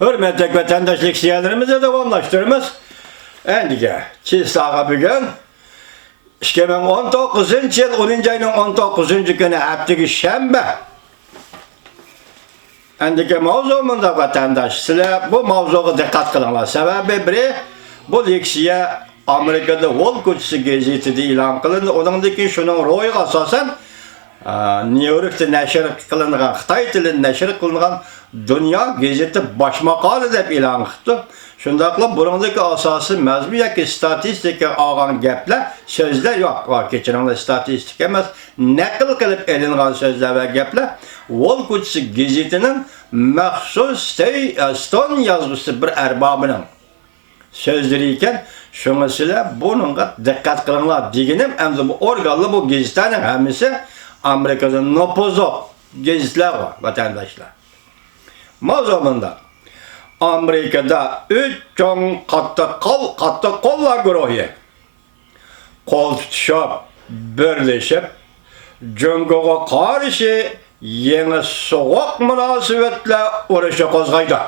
Hürmetli vatandaşlık siyalarımızı devamlaştırırız. Endiga, Çiğsağa bugün 2019 yıl 10. ayının 19. günü haftaga şembe. Endiga mavzumunda vatandaş, sizler bu mavzuga dikkat kılınlar. Sebebi biri, bu leksiya Amerika'da Wall Kuchisi gazetida e'lon qilindi. Onundaki şunun ro'yiga asosan New York'ta nashr qilingan, Xitoy tilida nashr qilingan Dünya gazeti baş maqola deb e'lon qildi. Shundaqla burundagi asosiy mazmun yoki statistika olgan gaplar, so'zlar yo'q. Kechiringlar, statistika emas, naql qilib elingan so'zlar va gaplar Wall Kuchisi gazetining maxsus Stone yozuvchisi bir arbobining so'zlari ekan. Shunga sizlar bunga diqqat qilinglar deganim, endi bu organli bu gazetlarning hammasi Amerikada nopozok gazetlar var vatandaşlar. Mavzumunda Amerika'da 3 çoğun katta kollar guruhi kol tutuşup, birleşip, Jungo'ga karşı yeni soğuk münasebetle uğraşı kozgaydı.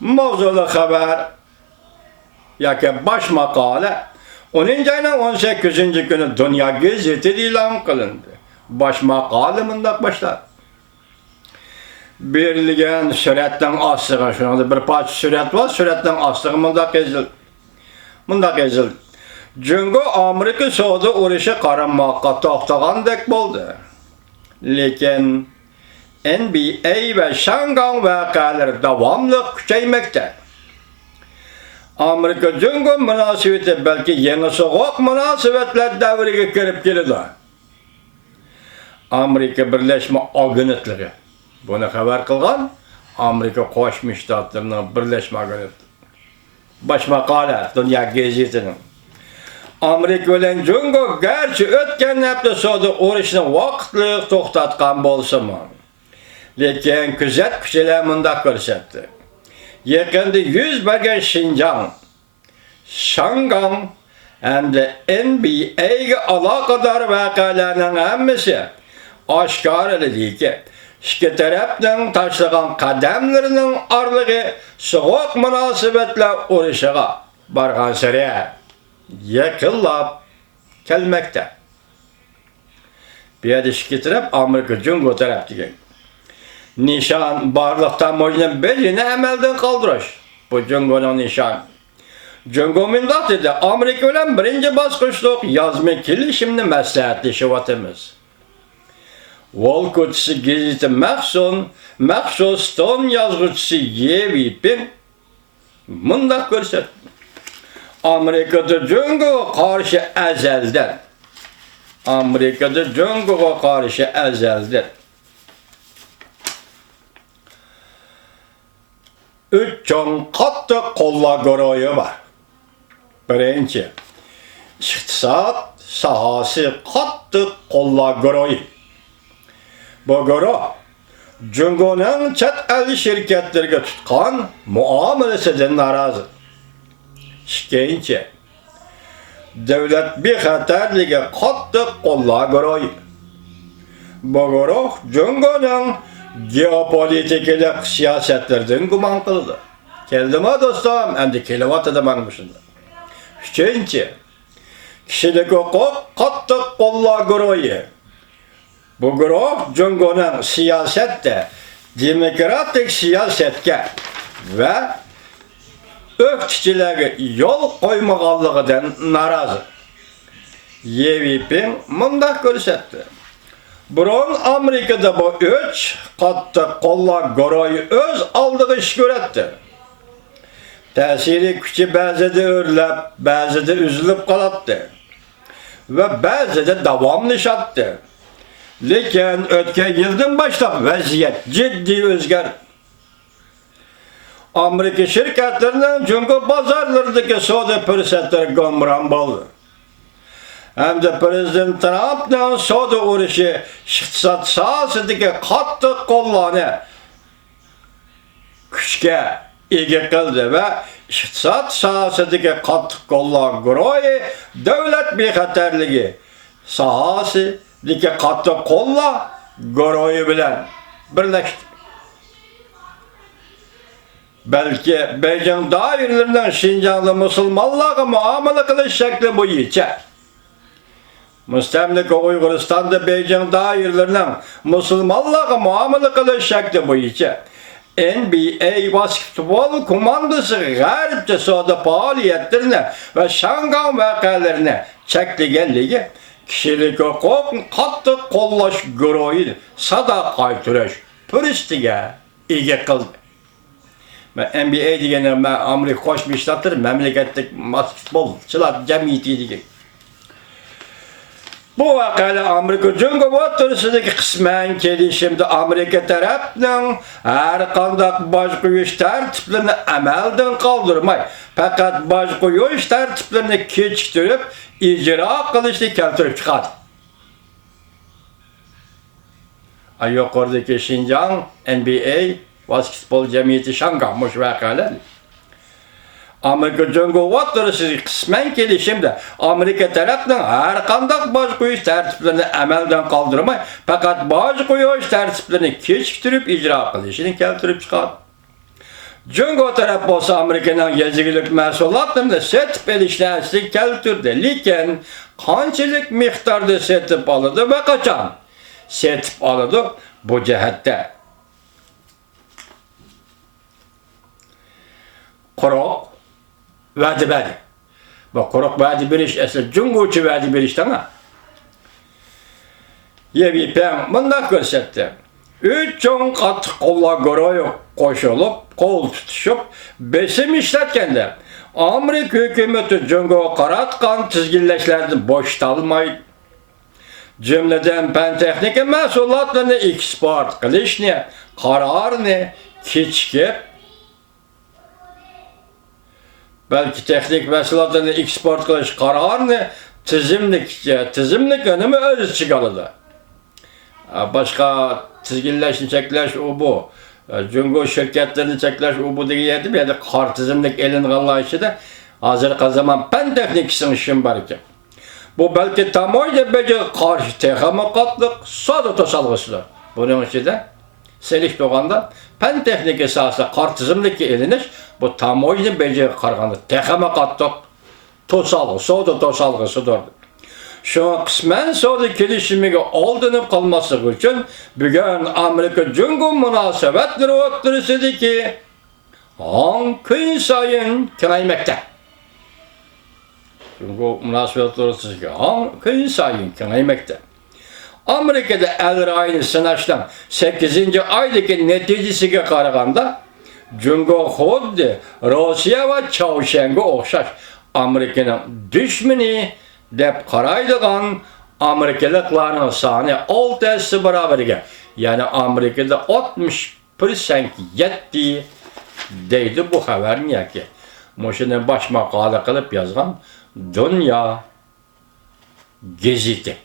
Mavzulu haber yaki baş makale 10. ayının 18. günü Dünya Gazeti ilan kılındı. Baş makale mındak başlar. Berilgen suretten astığı, şurada bir parça suret var, suretten astığı mındak yazıldı. Jungo Amerika soğudu uğraşı qaranmaqqa to'xtagandek bo'ldi. Lekin NBA ve Shangang voqealari davomli kuchaymoqda. Amerika Jungo münasebeti belki yeni soğuk münasebetler davriga kirib keladi. Amerika Birleşme Agentliği bunu xabar qilgan. Amerika Qo'shma Shtatlarining Birleşme Agentliği. Baş maqola Dünya Gazetining. Amerika bilan Jungo garchi o'tgan hafta savdo urushini vaqtli to'xtatgan bo'lsa-mu, lekin kuzatuvchilar mundaq ko'rsatdi. Yaqinda yuz bergan Xinjiang, Shangang hamda NBA'ga aloqador voqealarning hammasi oshkorlanadiki, ikki tarafning tashlagan qadamlarining orlig'i so'g'oq munosabatlar urushiga borgan sari yaqinlab kelmoqda. Bu yerda ikki taraf Amerika Jungo taraf degan. Nişan barlıqdan mojinin belini amaldan qaldırış. Bu Jungo'nun nişan. Jungo mundaq dedi, Amerika bilan birinchi bosqichliq yozma kelishimni maslahatlashayotimiz. Wall Kuchisi gazeti maxsus Stone yozuvchisi Yevipin mundaq ko'rsatdi. Amerikada Jungo'ga qarshi azaldan 3 çoğun qattiq qo'llar guruhi var. Birinchi, iqtisod sohasi qattiq qo'llar guruhi. Bu guruh Jungo'ning chet el shirkatlariga tutgan muomalasidan norozi. Ikkinchi, davlat bexatarligi qattiq qo'llar guruhi. Bu guruh Jungo'ning geopolitikalik siyasetlerden gumon qildi. Keldimi do'stim? Endi kelyapti mana shunda. Uchinchi, kishilik huquq qattiq qo'llar guruhi. Bu guruh Jungo'ning siyosatda demokratik siyosatga va o'qituvchilarga yo'l qo'ymaganligidan norozi. Yevipin mundaq ko'rsatdi. Burun Amerika'da bu 3 qattiq qo'llar guruhi o'z oldiga ish ko'radi. Ta'siri kuchi ba'zida o'rlab, ba'zida uzilib qoladi va ba'zida davomlashadi. Lekin o'tgan yildan boshlab vaziyat jiddiy o'zgardi. Amerika shirkatlarining Jungo bozorlaridagi savdo fursatlari g'amron bo'ldi. Hamda Prezident Trumpning savdo urushi iqtisod sohasidagi qattiq qo'llarni kuchga ega qildi va iqtisod sohasidagi qattiq qo'llar guruhi davlat bexatarligi sohasidagi qattiq qo'llar guruhi bilan birlashdi. Belki Beijing dairelerinden Şincan'da Müslümanlığa muamele kılış şekli bu yiğitçe. Müstemlike Uyguristan'da Beijing dairelerinden Müslümanlığa muamele kılış şekli bu yiğitçe. NBA basketbol komandası garipçe soda faaliyetlerine ve Şangay vakalarına çekligenliği kişilik hukuk katı kollaş göreği sadakay türeş turistige iyi kıldı. NBA degeni Amerika Koşmuş Ştatları memleketlik basketbolçular cemiyeti degen. Bu vakayla Amerika Cumhuriyeti Oturusundaki kısmen kelişimde Amerika tarafından her kandak baş koyuş tertiplerini emelden kaldırmay. Fakat baş koyuş tertiplerini keçtirip icra kılışını keltirip çıkardı. Yukarıdaki Şincan NBA Basketbol Cemiyeti Şangay'mış vakayla. Amerika Cumhuriyeti Oturusundaki kısmen gelişimde Amerika tarafından her kandak baş koyuş tertiplerini emelden kaldırmay. Fakat baş koyuş tertiplerini keçtirip icra kılışını keltirip çıkardı. Cumhuriyet tarafı olsa Amerika'nın gezigilik mesulatlarını setip edişlerini keltirdi. Lakin kançılık miktarda setip alındı ve kaçan setip alındı bu cihette. Kuruk vədi bədi. Bu kuruk vədi bir iş, əsl cüngüçü vədi bir işten ha. Yevi pen bundan gösterdi. Üç çoğun katı kolla göre koşulup, kol tutuşup, besim işletkende Amerika hükümeti cüngü karatkan tizgilleşlerden boştalmaydı. Cümleden pen texniki mesulatlarını eksport kılış ne, karar ne, keçkip, belki teknik mesulatlarını eksport kılış karar ne, tizimlik önümü öz çıkalıdı. Başka tizgilleşini çekleş o bu. Cüngü şirketlerini çekleş o bu diye yedim ya da kartizmlik elin kallayışı da hazır zaman pen teknikisinin işin var ki. Bu belki tamamıyla bence karşı tehamakatlık sadı tosalgısıdır. Bunun için de Selih Doğan'da pen teknik esası kartizmlik eliniş bu tamamıyla bence kargandı. Tehamakatlık tosalgı, sadı tosalgısıdır. Şu kısmen sonra gelişimine aldınıp kalması için bugün Amerika Cumhuriyeti münasebetleri oturusuydu ki gün sayın kınaymekte. Cumhuriyeti münasebetleri oturusuydu ki gün sayın kınaymekte. Amerika'da el-rayını sınaştan 8. aydaki neticesiyle karaganda Cumhuriyeti Rusya ve Çavuşen'e okşar Amerika'nın düşmeni dep qaraydigan Amerikalıkların sani 6'sı beraberge. Yani Amerika'da 60% yetti deydi bu haberin yaki. Moşunu baş makale kılıp yazgan Dünya Geziti.